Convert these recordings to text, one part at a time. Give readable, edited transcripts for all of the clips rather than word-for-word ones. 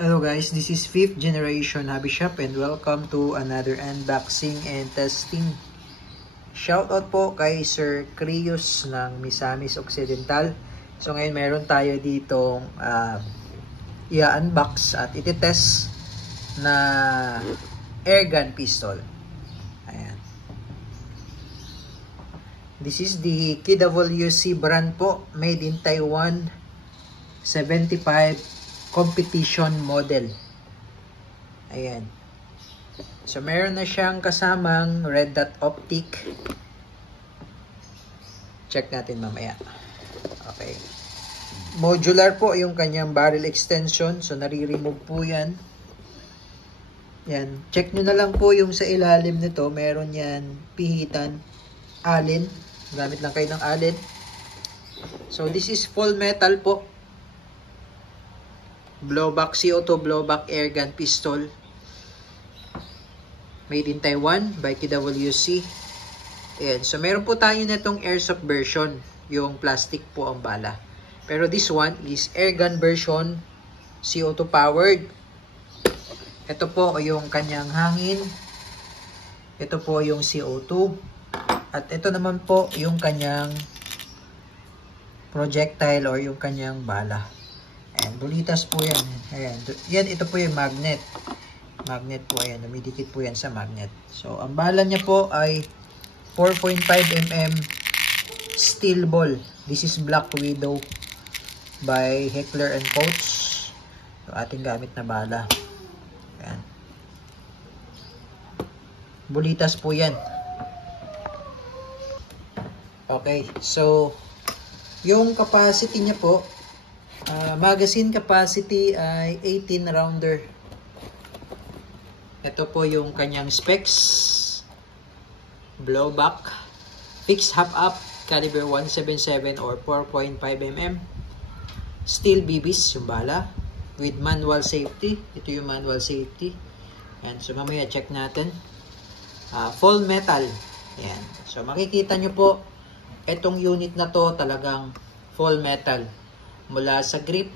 Hello guys, this is 5th generation Hobby Shop and welcome to another unboxing and testing. Shoutout po kay Sir Krios ng Misamis Occidental. So ngayon meron tayo ditong i-unbox at iti-test na airgun pistol. Ayan. This is the KWC brand po, made in Taiwan, 75 competition model. Ayan. So, meron na siyang kasamang red dot optic. Check natin mamaya. Okay. Modular po yung kanyang barrel extension. So, nare-remove po yan. Yan. Check nyo na lang po yung sa ilalim nito. Meron yan pihitan. Allen. Gamit lang kayo ng Allen. So, this is full metal po. Blowback CO2 blowback airgun pistol, made in Taiwan by KWC. Ayan. So meron po tayo netong airsoft version, yung plastic po ang bala. Pero this one is airgun version, CO2 powered. Ito po yung kanyang hangin. Ito po yung CO2. At ito naman po yung kanyang projectile or yung kanyang bala. Ayan, bulitas po yan. Ayan, yan, ito po yung magnet. Magnet po, ayan, dumidikit po yan sa magnet. So, ang bala niya po ay 4.5 mm steel ball. This is Black Widow by Heckler & Koch. So, ating gamit na bala. Ayan. Bulitas po yan. Okay, so, yung capacity niya po, magazine capacity ay 18 rounder. Ito po yung kanyang specs. Blowback, fixed half up, caliber 177 or 4.5 mm. Steel BBs yung bala with manual safety. Ito yung manual safety. Yan, so mamaya check natin. Full metal. Yan. So makikita nyo po, itong unit na to talagang full metal. Mula sa grip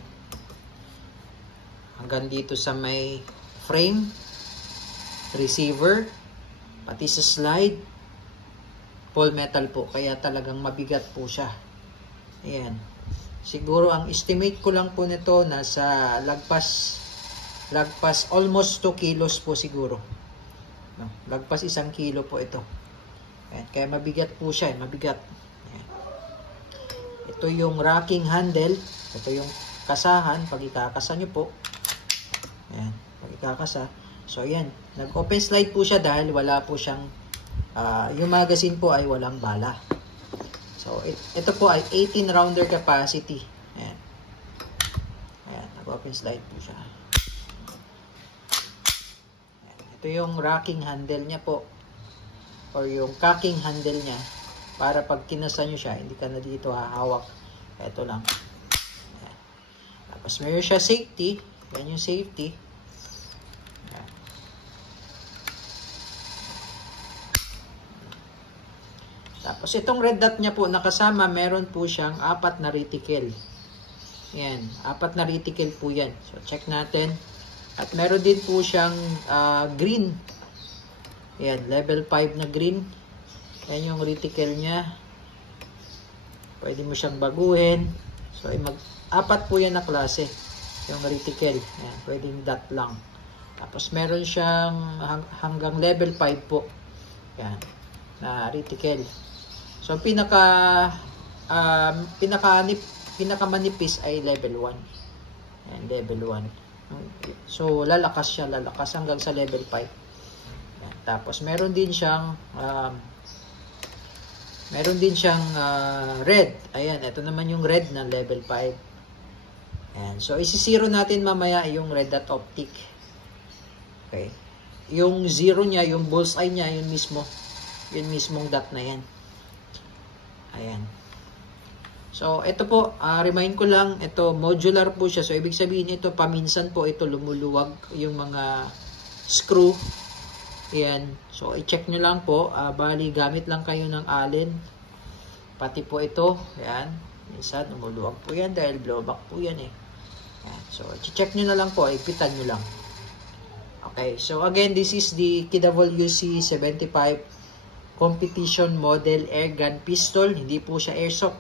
hanggang dito sa may frame, receiver, pati sa slide, full metal po. Kaya talagang mabigat po siya. Ayan. Siguro ang estimate ko lang po nito nasa lagpas almost 2 kilos po siguro. No, lagpas 1 kilo po ito. Ayan. Kaya mabigat po siya. Mabigat. Ayan. Ito yung racking handle. Ito yung kasahan, pag ikakasa nyo po. Ayan, pag ikakasa. So, ayan. Nag-open slide po siya dahil wala po siyang, yung magazine po ay walang bala. So, ito po ay 18 rounder capacity. Ayan. Ayan, nag-open slide po siya. Ayan. Ito yung racking handle niya po. Or yung cocking handle niya. Para pag kinasa nyo siya, hindi ka na dito hahawak. Ito lang. Tapos meron siya safety. Yan yung safety. Ayan. Tapos itong red dot niya po nakasama, meron po siyang 4 na reticle. Yan, 4 na reticle po yan. So check natin. At meron din po siyang green. Yan, level 5 na green. Yan yung reticle niya. Pwede mo siyang baguhin. So 4 po yan na klase. Yung reticle. Ayan, pwedeng dot lang. Tapos meron siyang hanggang level 5 po. Ayan, na reticle. So pinakamanipis ay level 1. Ayan, level 1. So lalakas siya, lalakas hanggang sa level 5. Ayan, tapos meron din siyang red. Ayan, ito naman yung red na level 5. Ayan. So, isisiro natin mamaya yung red dot optic. Okay. Yung zero niya, yung bullseye niya, yun mismong dot na yan. Ayan. So, ito po, remind ko lang, ito modular po siya. So, ibig sabihin ito, paminsan po ito lumuluwag yung mga screw. Ayan. So, i-check nyo lang po. Bali, gamit lang kayo ng Allen. Pati po ito. Ayan. Minsan, lumuluwag po yan dahil blowback po yan eh. Yan. So, check nyo na lang po. Ipitan nyo lang. Okay. So, again, this is the KWC 75 competition model airgun pistol. Hindi po siya airsoft.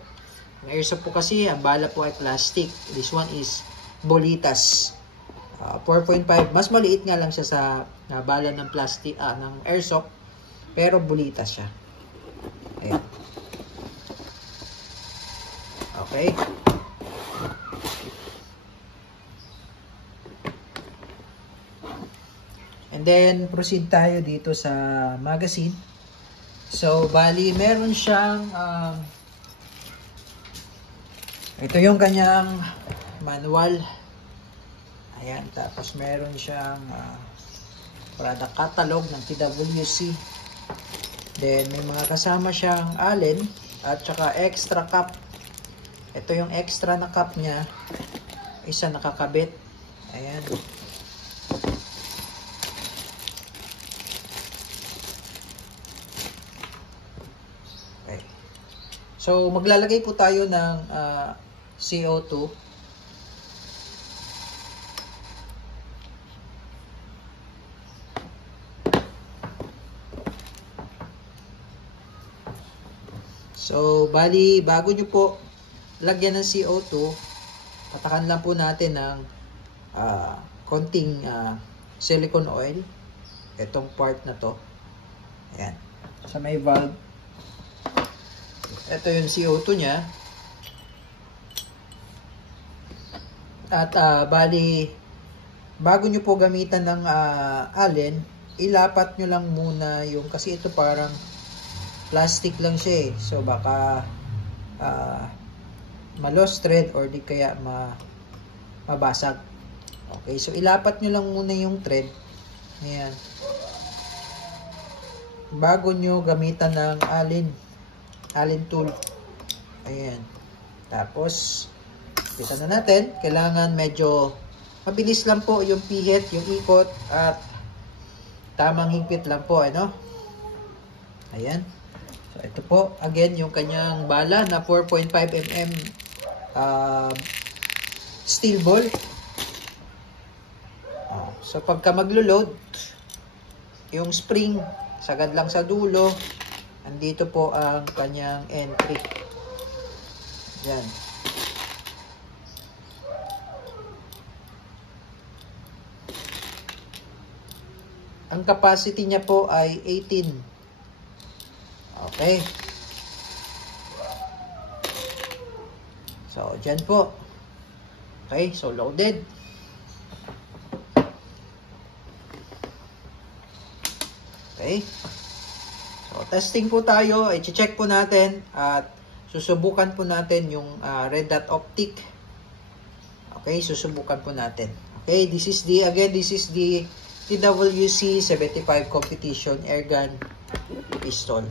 Ang airsoft po kasi, ang bala po ay plastic. This one is bolitas. 4.5. Mas maliit nga lang siya sa bala ng plastic, ng airsoft. Pero bolitas siya. Ayan. Okay. And then, proceed tayo dito sa magazine. So, bali, meron siyang ito yung kanyang manual. Ayan, tapos meron siyang product catalog ng TWC. Then, may mga kasama siyang allen at saka extra cap. Ito yung extra na cap niya. Isa nakakabit. Ayan. Okay. So, maglalagay po tayo ng CO2. So, bali, bago nyo po lagyan ng CO2, patakan lang po natin ng konting silicone oil. Itong part na to. Ayan. Sa may valve. Ito yung CO2 niya. At bali, bago nyo po gamitan ng allen, ilapat nyo lang muna yung, kasi ito parang plastic lang siya eh. So baka ma-lost thread or di kaya mabasag. Okay, so ilapat nyo lang muna yung thread. Ayan. Bago nyo gamitan ng allen tool. Ayan. Tapos, kita na natin. Kailangan medyo mabilis lang po yung pihit, yung ikot, at tamang higpit lang po. Ano? Ayan. So, ito po, again, yung kanyang bala na 4.5 mm steel ball. So, pagka maglo-load, yung spring, sagad lang sa dulo, andito po ang kanyang entry. Yan. Ang capacity niya po ay 18. Okay. So, dyan po. Okay, so loaded. Okay. So, testing po tayo. I-check po natin at susubukan po natin yung red dot optic. Okay, susubukan po natin. Okay, this is the TWC 75 competition airgun pistol.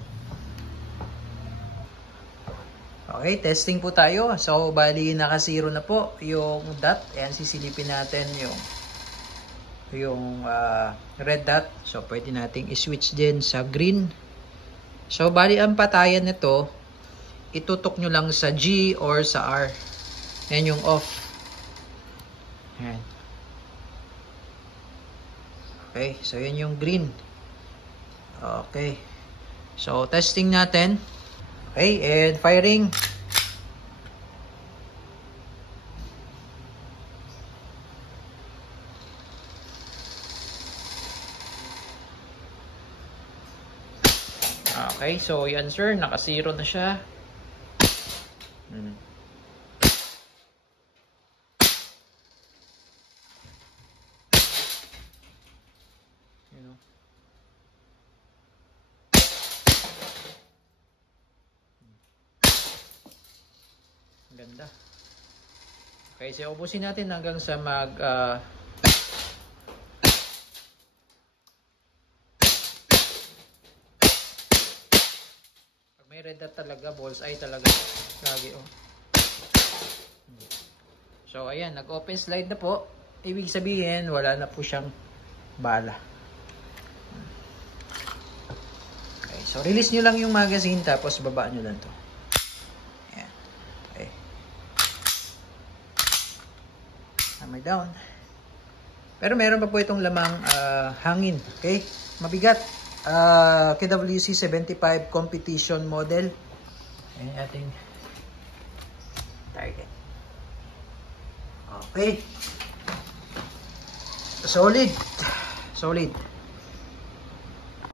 Okay, testing po tayo. So, bali naka-zero na po yung dot. Ayan, sisilipin natin yung red dot. So, pwede nating i-switch din sa green. So, bali ang patayan nito, itutok nyo lang sa G or sa R. Ayan yung off. Ayan. Okay, so yan yung green. Okay. So, testing natin. Okay, and firing. Okay, so yan sir, naka-zero na siya. Ganda. Okay, so ubusin natin hanggang sa pag may red dot talaga, bullseye talaga. Lagi oh. So ayan, nag-open slide na po. Ibig sabihin, wala na po siyang bala. Okay, so release nyo lang yung magazine tapos baba nyo lang to. Hammer down. Pero meron pa po itong lamang hangin. Okay? Mabigat. KWC 75 competition model. Ayan ating target. Okay. Solid. Solid.